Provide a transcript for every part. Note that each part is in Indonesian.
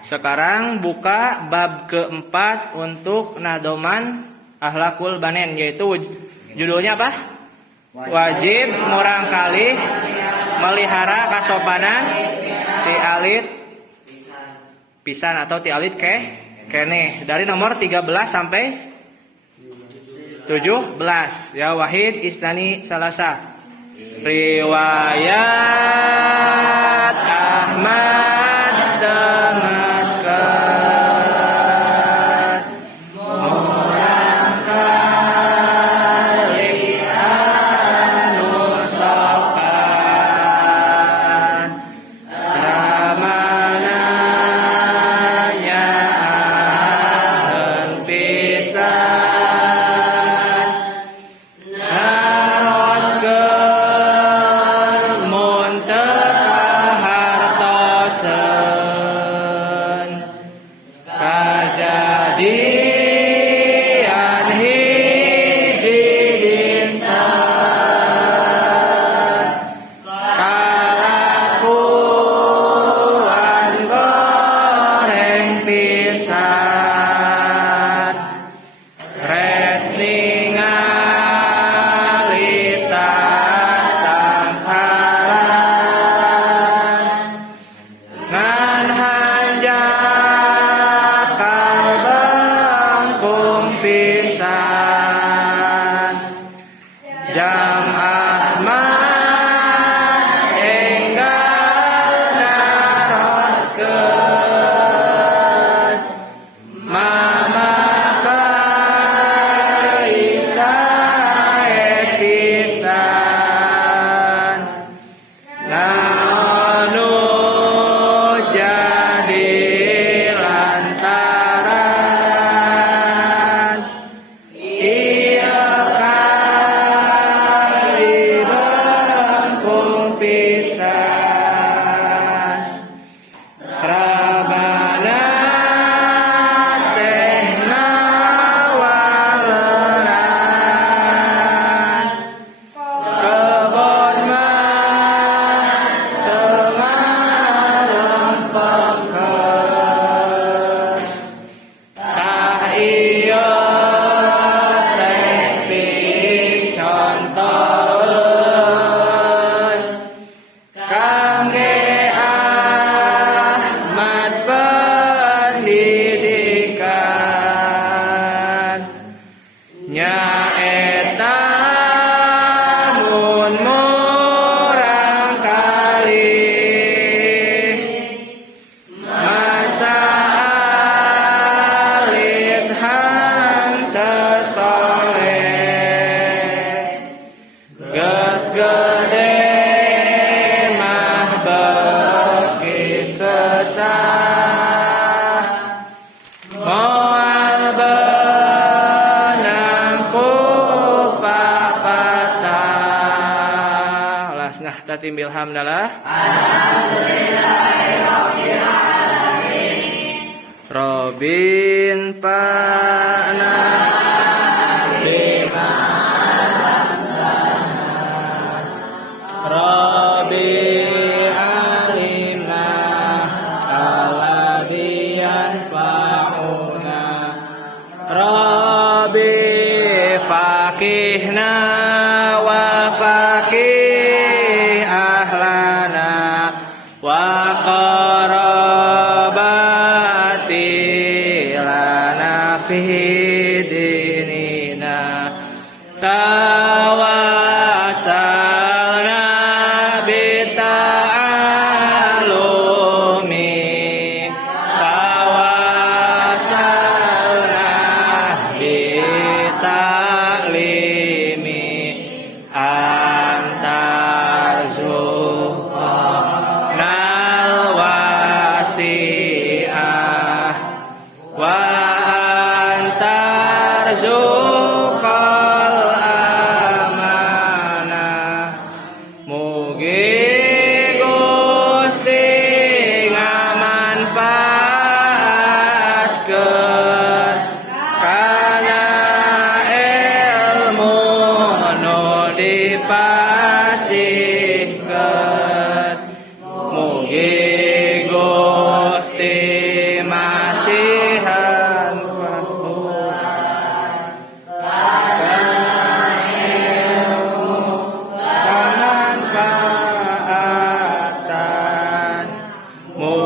Sekarang buka bab keempat untuk nadoman Akhlakul Banen, yaitu judulnya apa? Wajib murangkalih melihara kasopanan ti alit pisan atau ti alit kene, dari nomor 13 sampai 17 ya. Wahid Isnani Salasa. Riwayat Ahmad dengarkan murangkalih anu sopan ramananya ahen pisan naroskeun mun teu kahartoseun kajadian hiji dinten kalakuan goreng pisan ret ningali tatangkalan ngan hanjakal bangkung pisan jam Ahmad enggal naroskeun mamakai sae pisan naon nu jadi lantaran ieu kali bangkung pisan rabana teh nawaleran kebon mah teu ngarempekeun tah ieu teh dicontoheun kangge Ahmad pendidikan nyaeta mun murangkalih masa alit hanteu soleh geus gede mah beuki sesah moal beunang ku papatah. Lasnah tatim bilhamdalah. Robin pana Rabbi alimna alladhi yanfa'una Rabbi faqihna wa faqih ahlana wa qarabati lana fi dinina tawasalna bita'alumi tawasalna bita'limi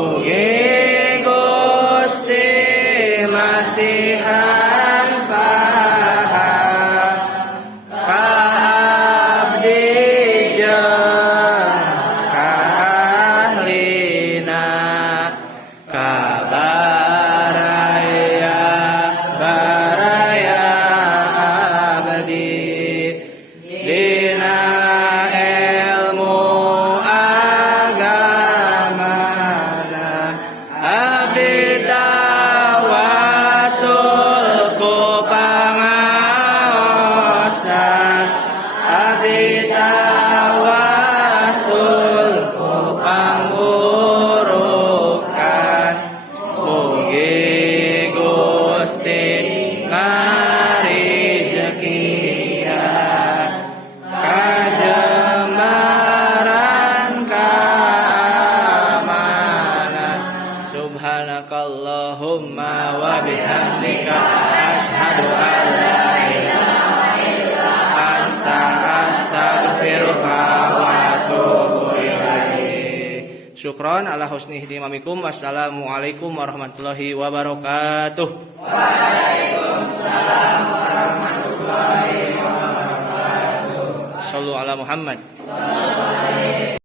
Mugi Gusti masihan paha ka abdi jeung ka ahlina kabaraya baraya abdi dina ilmu agamana abdi tawasul ku pangaosan abdi tawasul ku pangurukan mugi Gusti ngarizekian kajembaran keamanan subhanakallahumma wa bihamdika asyhadu an la ilaha illa anta astaghfiruka wa atubu ilaik. Syukron ala husni ihtimamikum. Wassalamualaikum warahmatullahi wabarakatuh. Waalaikumsalam warahmatullahi wabarakatuh. Shallu ala Muhammad.